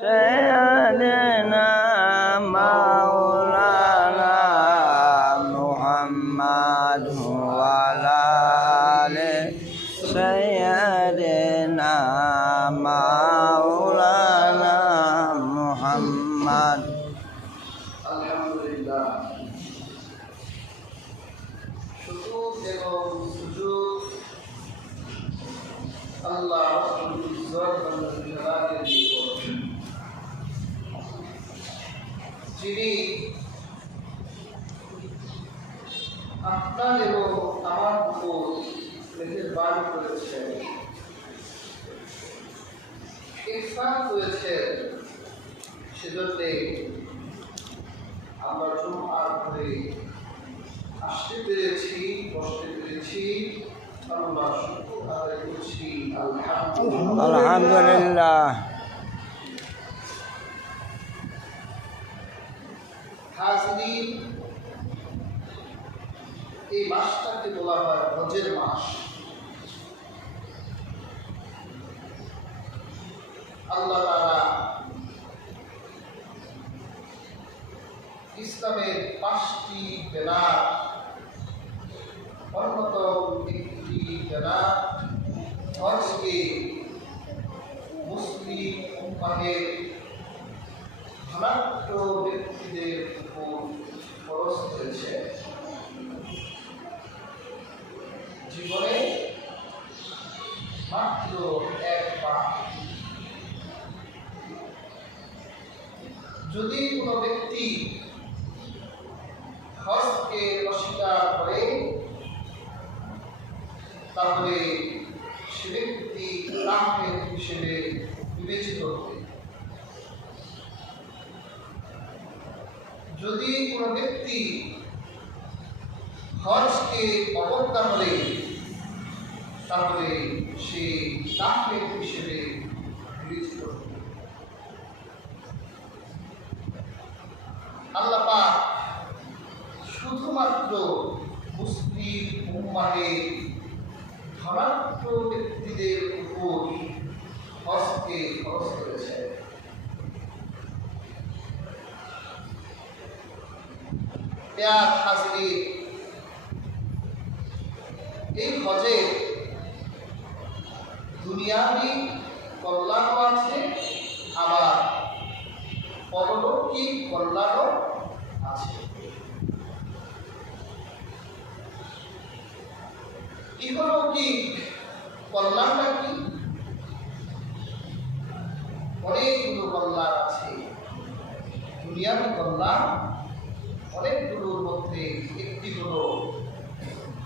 سيدنا مولانا محمد وعلى آله سيدنا مولانا محمد আলহামদুলিল্লাহ শুকর এবং সুজুদ আল্লাহ রাব্বুল ইজ্জত ওয়াল জালালের নিকট, যিনি আপনার এবং আমার উপর মেহেরবান করেছেন, ইহসান করেছেন। সেজন্য আমরা জুমআর পরে আসতে পেরেছি, বসতে পেরেছি। আল্লাহ শুকর আদায় করছি। আলহামদুলিল্লাহ। হাজরিন, এই মাসটাকে বলা হয় হজের মাস। আল্লাহ তাআলা ইসলামের 5টি বেলার অন্যতম একটি বেলা হজকে মুসলিম উম্মাহের ধনাঢ্য ব্যক্তিদের উপর ফরজ করেছে। জীবনে মাত্র একবার যদি কোনো ব্যক্তি হজকে অস্বীকার করে, তাহলে সে ব্যক্তি কাফের হিসেবে বিবেচিত হবে। যদি কোনো ব্যক্তি হজকে অবজ্ঞা করে, তাহলে সে কাফের হিসেবে বিবেচিত হবে। আল্লাহ পাক শুধুমাত্র মুসলিম উম্মাহের ধনাঢ্য ব্যক্তিদের উপর হজকে খরচ করেছে। প্রিয় হাজরিন, এই হজে দুনিয়াবি কল্যাণও আছে, আবার পরলৌকিক কল্যাণও আছে। ইহলৌকিক কল্যাণটা কি? অনেকগুলো কল্যাণ আছে। দুনিয়াবি কল্যাণ অনেকগুলোর মধ্যে একটি হলো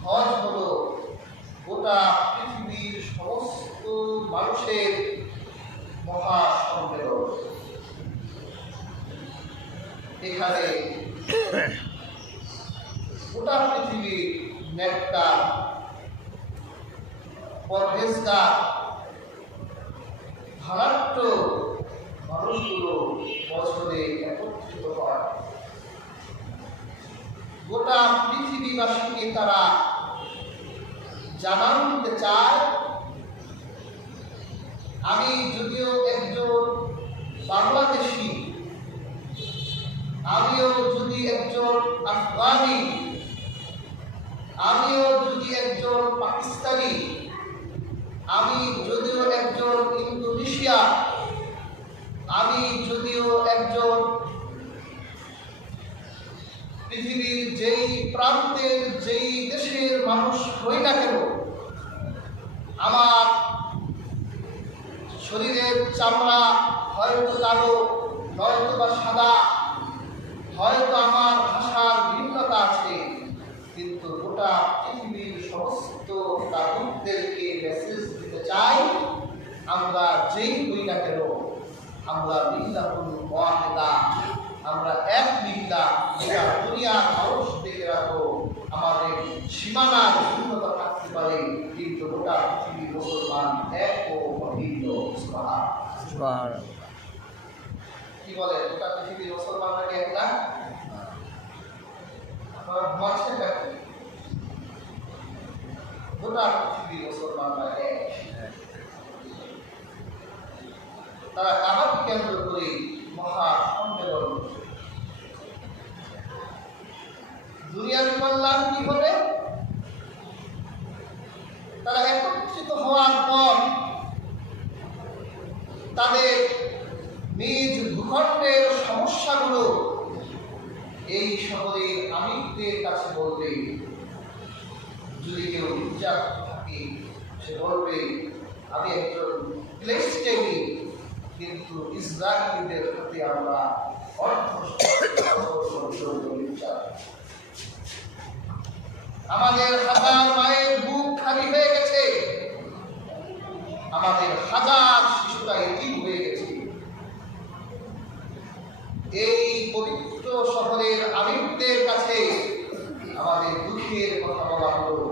হজ, হলো গোটা পৃথিবীর সমস্ত মানুষের মহাসম্মেলন। এখানে গোটা পৃথিবীর নেককার, পরহেজগার, ধনাঢ্য মানুষগুলো বছরে একত্রিত হয়। গোটা পৃথিবীবাসীকে তারা জানান দিতে চায়, আমি যদিও একজন বাংলাদেশি, আমিও যদি একজন আফগানি, আমিও যদি একজন পাকিস্তানি, আমি যদিও একজন ইন্দোনেশিয়া, আমি যদিও একজন পৃথিবীর যেই প্রান্তের, যেই দেশের মানুষ হই না কেন, আমার শরীরের চামড়া হয়তো কালো, নয়তো বা সাদা, হয়তো আমার ভাষার ভিন্নতা আছে, কিন্তু গোটা পৃথিবীর সমস্ত নাগরিকদেরকে মেসেজ দিতে চাই, আমরা যেই হই না কেন, আমরা মিল্লাতুল ওয়াহিদা, আমরা এক মিল্লা। এটা দুনিয়ার মানুষ দেখে রাখো, আমাদের সীমানার ভিন্নতা থাকতে পারে, কিন্তু গোটা পৃথিবীর মুসলমান এক ও অভিন্ন। কি বলে? গোটা পৃথিবীর মুসলমানরা এক না? আপনারা ঘুমাচ্ছেন কেন? গোটা পৃথিবীর মুসলমানরা এক। তারা কাবাকে কেন্দ্র করে নিজ ভূখণ্ডের সমস্যাগুলো এই শহরের আমিরদের কাছে বলবে। যদি কেউ বিচার থাকে সে বলবে আমি একজন ফিলিস্তিনি, কিন্তু ইসরায়েলিদের প্রতি আমরা আমাদের হাজার মায়ের বুক খালি হয়ে গেছে, আমাদের হাজার শিশুরা এতিম হয়ে গেছে। এই পবিত্র শহরের আমিরদের কাছে আমাদের দুঃখের কথা বলা হলো।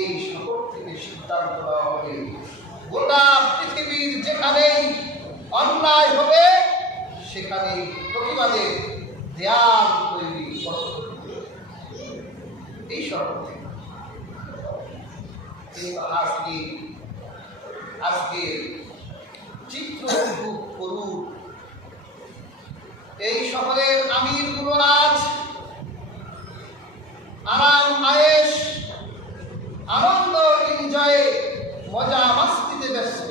এই শহর থেকে সিদ্ধান্ত নেওয়া হবে গোটা পৃথিবীর যেখানেই অন্যায় হবে সেখানেই প্রতিবাদের দেয়াল তৈরি করতে হবে। এই শহর থেকে আজকে চিত্র খুব করুন। এই শহরের আমিরগুলো আজ আরাম আয়েশ আনন্দ এনজয়ে মজা মাস্তিতে ব্যস্ত,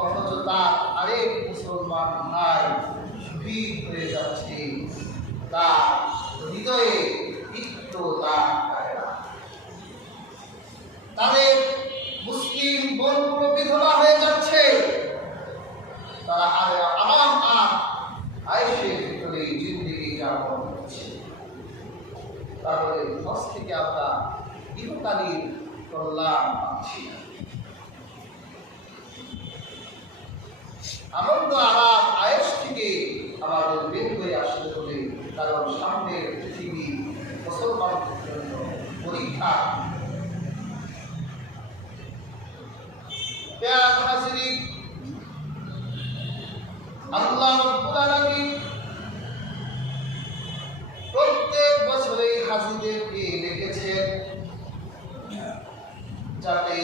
অথচ তার আরেক মুসলমান ভাই শহীদ হয়ে যাচ্ছে, তার হৃদয়ে তিক্ততা, তাদের মুসলিম বোনগুলো বিধবা হয়ে যাচ্ছে, তারা আরাম আর আয়েশের ভিতরে জিন্দেগি যাপন করছে। তাহলে হজ থেকে আমরা ইহকালীন কল্যাণ পাচ্ছি না। আনন্দ আরাম আয়েশ থেকে আমাদের বের হয়ে আসতে হবে, কারণ সামনের পৃথিবী মুসলমানদের জন্য পরীক্ষা। আল্লাহ রাব্বুল আলামিন প্রত্যেক বছরে হাজীদেরকে ডেকেছেন যাতে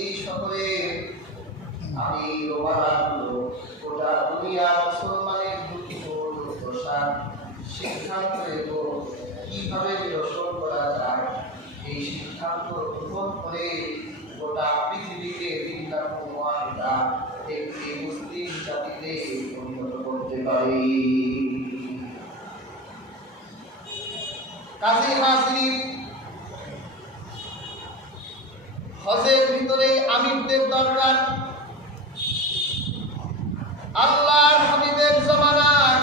এই শহরে আমি রোমানাগুলো গোটা দুনিয়ার মুসলমানের দুঃখপূর্ণ প্রসাদ সিদ্ধান্ত নেব কিভাবে নিরসন করা যায়। এই সিদ্ধান্ত গ্রহণ করে গোটা পৃথিবীকে একটি মুসলিম জাতিতে পরিণত করতে পারি। কাজী হাজরিন, হজের ভিতরে আমিরদের দরকার। আল্লাহর হাবিবের জামানায়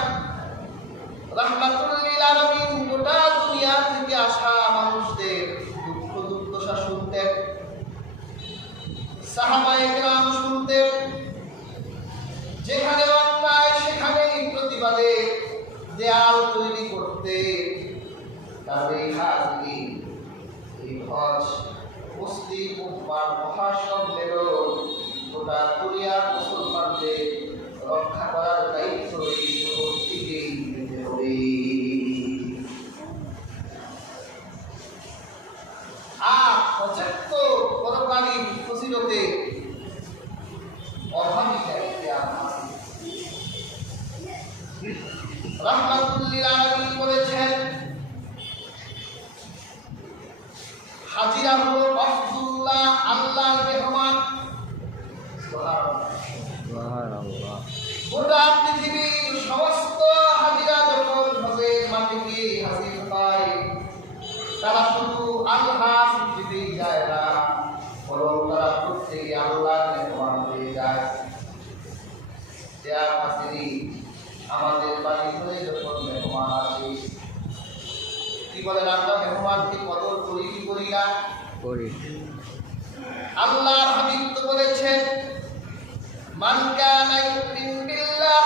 রাহমাতুল লিল আলামিন গোটা দুনিয়া থেকে আসা মানুষদের দুঃখ দুর্দশা শুনতেন, সাহাবায়ে কেরাম শুনতেন। যেখানে অন্যায় সেখানেই প্রতিবাদে দেয়াল তৈরি করতে। তাহলে হাজরিন, এই হজ মুসলিম উম্মার মহাসম্মেলন গোটা দুনিয়ার মুসলমানদের রক্ষা করার দায়িত্ব এই শহর থেকেই নিতে হবে। আর হজের তো পরকালীন ফজিলতে অভাবী চাইতে রাহমাতুল লিল আলামিন বলেছেন, হাজিরা হলো আব্দুল্লাহ, আল্লাহর মেহমান। সুবহানাল্লাহ। গোটা পৃথিবীর সমস্ত হাজিরা যখন হজের মাঠে গিয়ে হাজির হয়, তারা শুধু আল্লাহর দিকেই যায় না, বরং তারা প্রত্যেকে আল্লাহর মেহমান হয়ে যায়। আমাদের বাড়ি ধরে যখন মেহমান আসে, কি বলেন, আমরা মেহমানকে কদর করি কি করি না? করি। আল্লাহর হাবিব তো বলেছেন, মান কানা ইউমিনু বিল্লাহ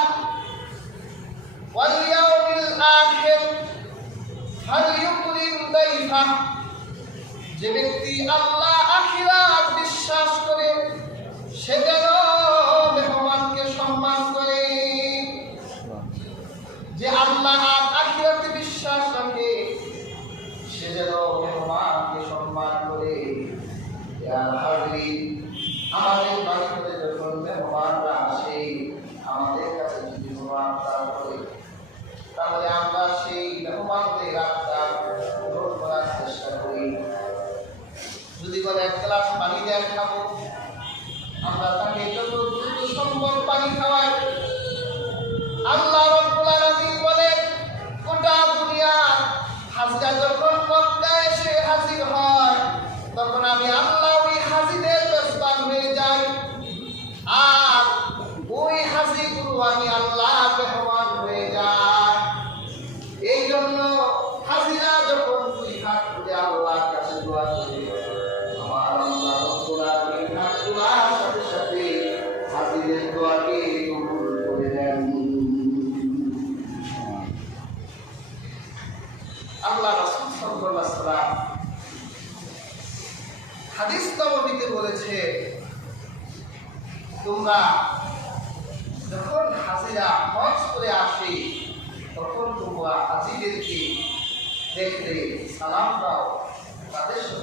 ওয়াল ইয়াউমিল আখির ফালইউকরিম দাইফাহ। যে ব্যক্তি আল্লাহ আখিরাত বিশ্বাস করে সে যেন মেহমানকে সম্মান করে। যে আল্লাহ আর আখিরাতে বিশ্বাস রাখে সে যেন মেহমানকে সম্মান করে। আমাদের বাড়িতে যখন মেহমানরা আসে, আমাদের কাছে যদি মেহমানরা করে, তাহলে আমরা সেই মেহমানদের আত্মার গ্রহণ করার চেষ্টা করি। যদি বলে এক গ্লাস পানি দেন খাবো, আমরা তাকে যত দ্রুত সম্ভব পানি খাওয়াই। আল্লাহ রাব্বুল আলামিন বলেন, গোটা দুনিয়ার হাজিরা যখন মক্কায় এসে হাজির হয়, তখন আমি আল্লাহ ওই হাজিদের মেজবান হয়ে যাই, আর ওই হাজিগুলো আমি আল্লাহ মেহমান হয়ে যাই। এই জন্য হাজিরা যখন দুই হাত তুলে আল্লাহর কাছে দোয়া করে, আমার আল্লাহ রাব্বুল আলামিন হাত তোলার সাথে সাথে হাজিদের দোয়াকে কবুল করে দেন। আল্লাহ রাসূল সাল্লাল্লাহু আলাইহি ওয়াসাল্লাম হাদিস নববীতে বলেছে, তোমরা যখন হাজিরা হজ করে আসে, তখন তোমরা হাজিদেরকে দেখলে সালাম দাও, তাদের সাথে